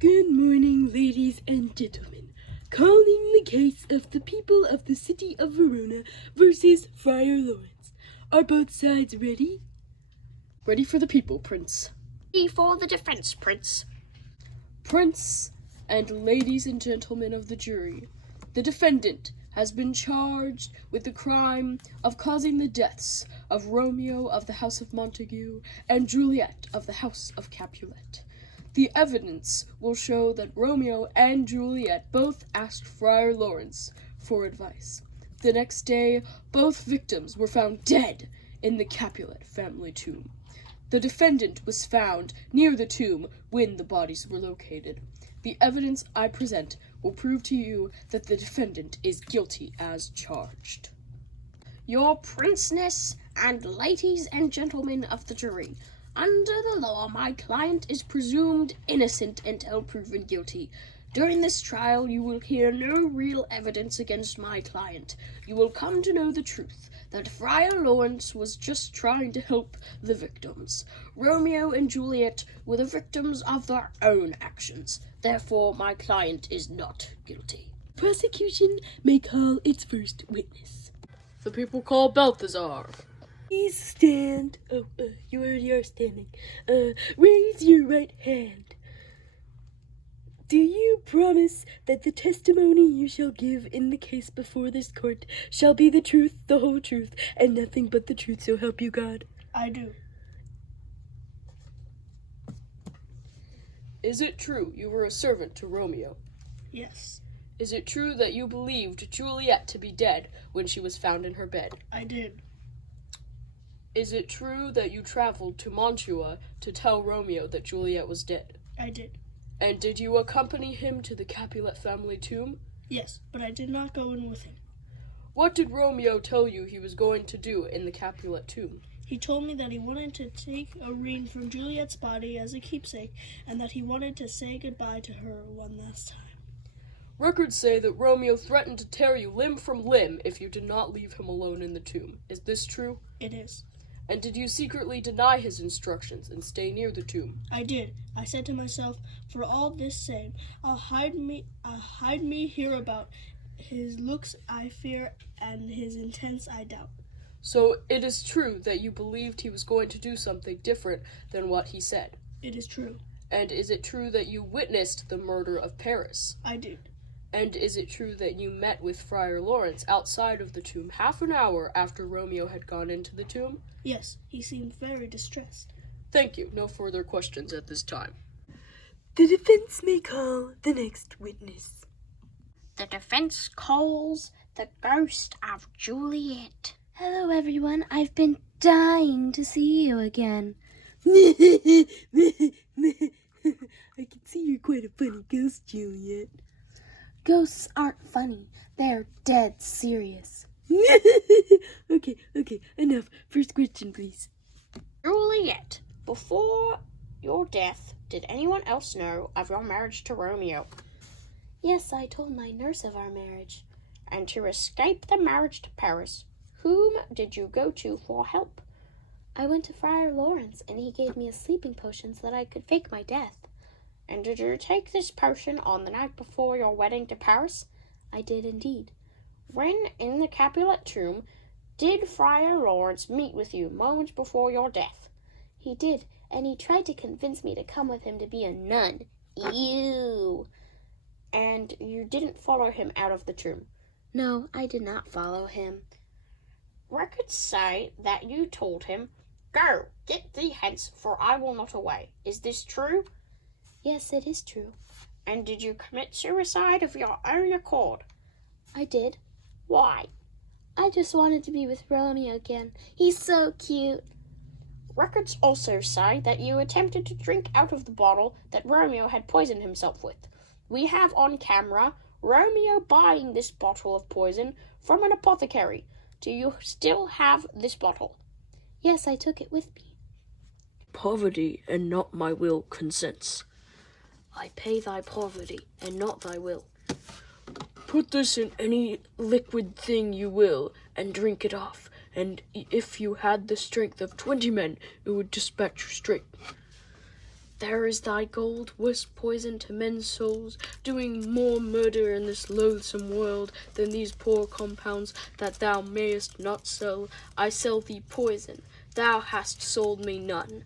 Good morning, ladies and gentlemen. Calling the case of the people of the city of Verona versus Friar Lawerence. Are both sides ready? Ready for the people, Prince. Ready for the defense, Prince. Prince and ladies and gentlemen of the jury, the defendant has been charged with the crime of causing the deaths of Romeo of the House of Montague and Juliet of the House of Capulet. The evidence will show that Romeo and Juliet both asked Friar Lawerence for advice. The next day, both victims were found dead in the Capulet family tomb. The defendant was found near the tomb when the bodies were located. The evidence I present will prove to you that the defendant is guilty as charged. Your princeness and ladies and gentlemen of the jury, under the law, my client is presumed innocent until proven guilty. During this trial, you will hear no real evidence against my client. You will come to know the truth, that Friar Lawerence was just trying to help the victims. Romeo and Juliet were the victims of their own actions. Therefore, my client is not guilty. Prosecution may call its first witness. The people call Balthazar. Please stand. You already are standing. Raise your right hand. Do you promise that the testimony you shall give in the case before this court shall be the truth, the whole truth, and nothing but the truth, so help you God? I do. Is it true you were a servant to Romeo? Yes, Is it true that you believed Juliet to be dead when she was found in her bed? I did. Is it true that you traveled to Mantua to tell Romeo that Juliet was dead? I did. And did you accompany him to the Capulet family tomb? Yes, but I did not go in with him. What did Romeo tell you he was going to do in the Capulet tomb? He told me that he wanted to take a ring from Juliet's body as a keepsake, and that he wanted to say goodbye to her one last time. Records say that Romeo threatened to tear you limb from limb if you did not leave him alone in the tomb. Is this true? It is. And did you secretly deny his instructions and stay near the tomb? I did. I said to myself, for all this same, I'll hide me here about his looks I fear and his intents I doubt. So it is true that you believed he was going to do something different than what he said? It is true. And is it true that you witnessed the murder of Paris? I did. And is it true that you met with Friar Lawerence outside of the tomb half an hour after Romeo had gone into the tomb? Yes, he seemed very distressed. Thank you. No further questions at this time. The defense may call the next witness. The defense calls the ghost of Juliet. Hello, everyone. I've been dying to see you again. I can see you're quite a funny ghost, Juliet. Ghosts aren't funny. They're dead serious. Okay, enough. First question, please. Juliet, before your death, did anyone else know of your marriage to Romeo? Yes, I told my nurse of our marriage. And to escape the marriage to Paris, whom did you go to for help? I went to Friar Lawerence, and he gave me a sleeping potion so that I could fake my death. And did you take this potion on the night before your wedding to Paris? I did indeed. When in the Capulet tomb, did Friar Lawerence meet with you moments before your death? He did, and he tried to convince me to come with him to be a nun. Ew. And you didn't follow him out of the tomb? No, I did not follow him. Records say that you told him, "Go, get thee hence, for I will not away." Is this true? Yes, it is true. And did you commit suicide of your own accord? I did. Why? I just wanted to be with Romeo again. He's so cute. Records also say that you attempted to drink out of the bottle that Romeo had poisoned himself with. We have on camera Romeo buying this bottle of poison from an apothecary. Do you still have this bottle? Yes, I took it with me. Poverty and not my will consents. I pay thy poverty and not thy will. Put this in any liquid thing you will and drink it off, and if you had the strength of 20 men, it would dispatch you straight. There is thy gold, worse poison to men's souls, doing more murder in this loathsome world than these poor compounds that thou mayest not sell. I sell thee poison, thou hast sold me none.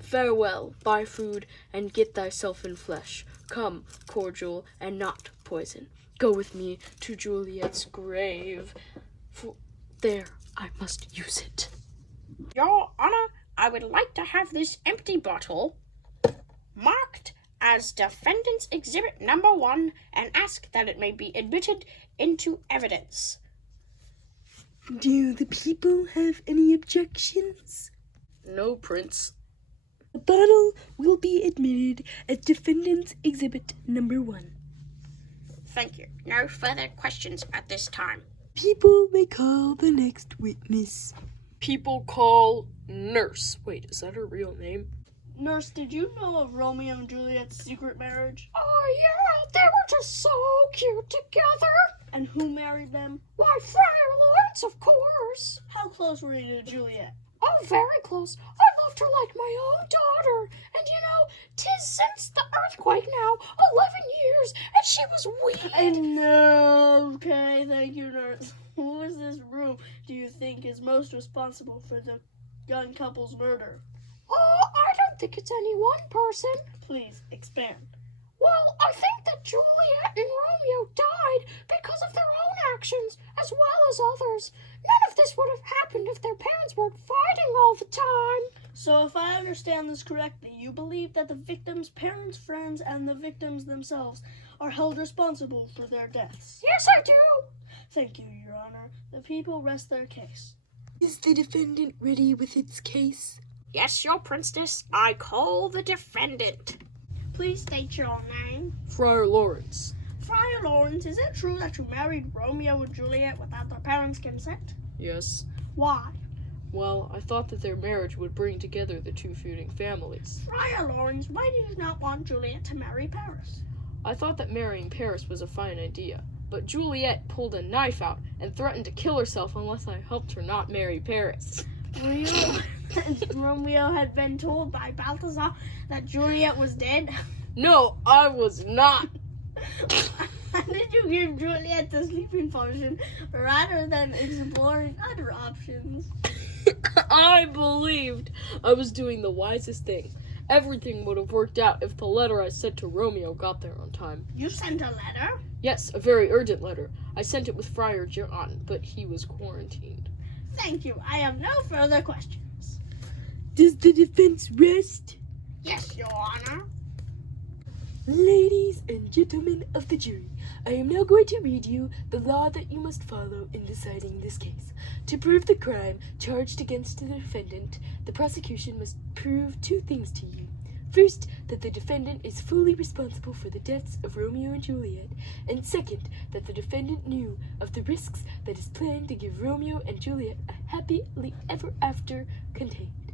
Farewell, buy food, and get thyself in flesh. Come, cordial, and not poison. Go with me to Juliet's grave, for there I must use it. Your Honor, I would like to have this empty bottle marked as Defendant's Exhibit Number 1 and ask that it may be admitted into evidence. Do the people have any objections? No, Prince. The bottle will be admitted as Defendant's Exhibit Number 1. Thank you. No further questions at this time. People may call the next witness. People call Nurse. Wait, is that her real name? Nurse, did you know of Romeo and Juliet's secret marriage? Oh, yeah, they were just so cute together. And who married them? Why, Friar Lawerence, of course. How close were you to Juliet? Oh, very close. I loved her like my own daughter. And you know, 'tis since the earthquake now, 11 years, and she was weak. I know. Okay, thank you, Nurse. Who in this room do you think is most responsible for the young couple's murder? Oh, I don't think it's any one person. Please, expand. Well, I think that Juliet and Romeo died because of their own actions, as well as others. None of this would have happened if their parents weren't fighting all the time. So if I understand this correctly, you believe that the victims' parents, friends, and the victims themselves are held responsible for their deaths? Yes, I do. Thank you, Your Honor. The people rest their case. Is the defendant ready with its case? Yes, Your Princess, I call the defendant. Please state your name. Friar Lawerence. Friar Lawerence, is it true that you married Romeo and Juliet without their parents' consent? Yes. Why? Well, I thought that their marriage would bring together the two feuding families. Friar Lawerence, why do you not want Juliet to marry Paris? I thought that marrying Paris was a fine idea, but Juliet pulled a knife out and threatened to kill herself unless I helped her not marry Paris. Romeo had been told by Balthazar that Juliet was dead. No, I was not. Why did you give Juliet the sleeping potion rather than exploring other options? I believed I was doing the wisest thing. Everything would have worked out if the letter I sent to Romeo got there on time. You sent a letter? Yes, a very urgent letter. I sent it with Friar John, but he was quarantined. Thank you. I have no further questions. Does the defense rest? Yes, Your Honor. Ladies and gentlemen of the jury, I am now going to read you the law that you must follow in deciding this case. To prove the crime charged against the defendant, the prosecution must prove two things to you. First, that the defendant is fully responsible for the deaths of Romeo and Juliet, and second, that the defendant knew of the risks that his plan to give Romeo and Juliet a happily ever after contained.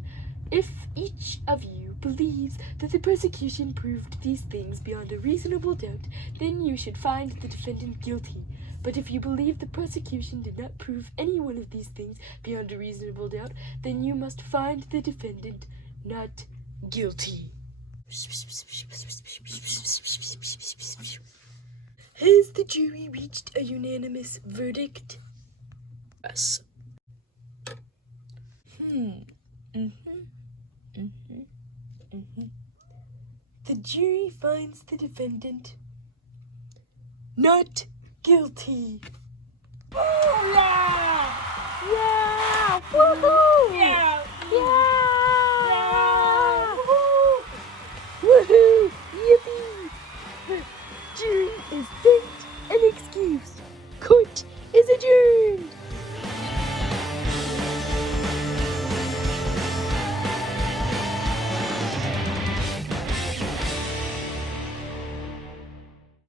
If each of you believes that the prosecution proved these things beyond a reasonable doubt, then you should find the defendant guilty. But if you believe the prosecution did not prove any one of these things beyond a reasonable doubt, then you must find the defendant not guilty. Has the jury reached a unanimous verdict? Yes. The jury finds the defendant not guilty. Yeah! Woohoo!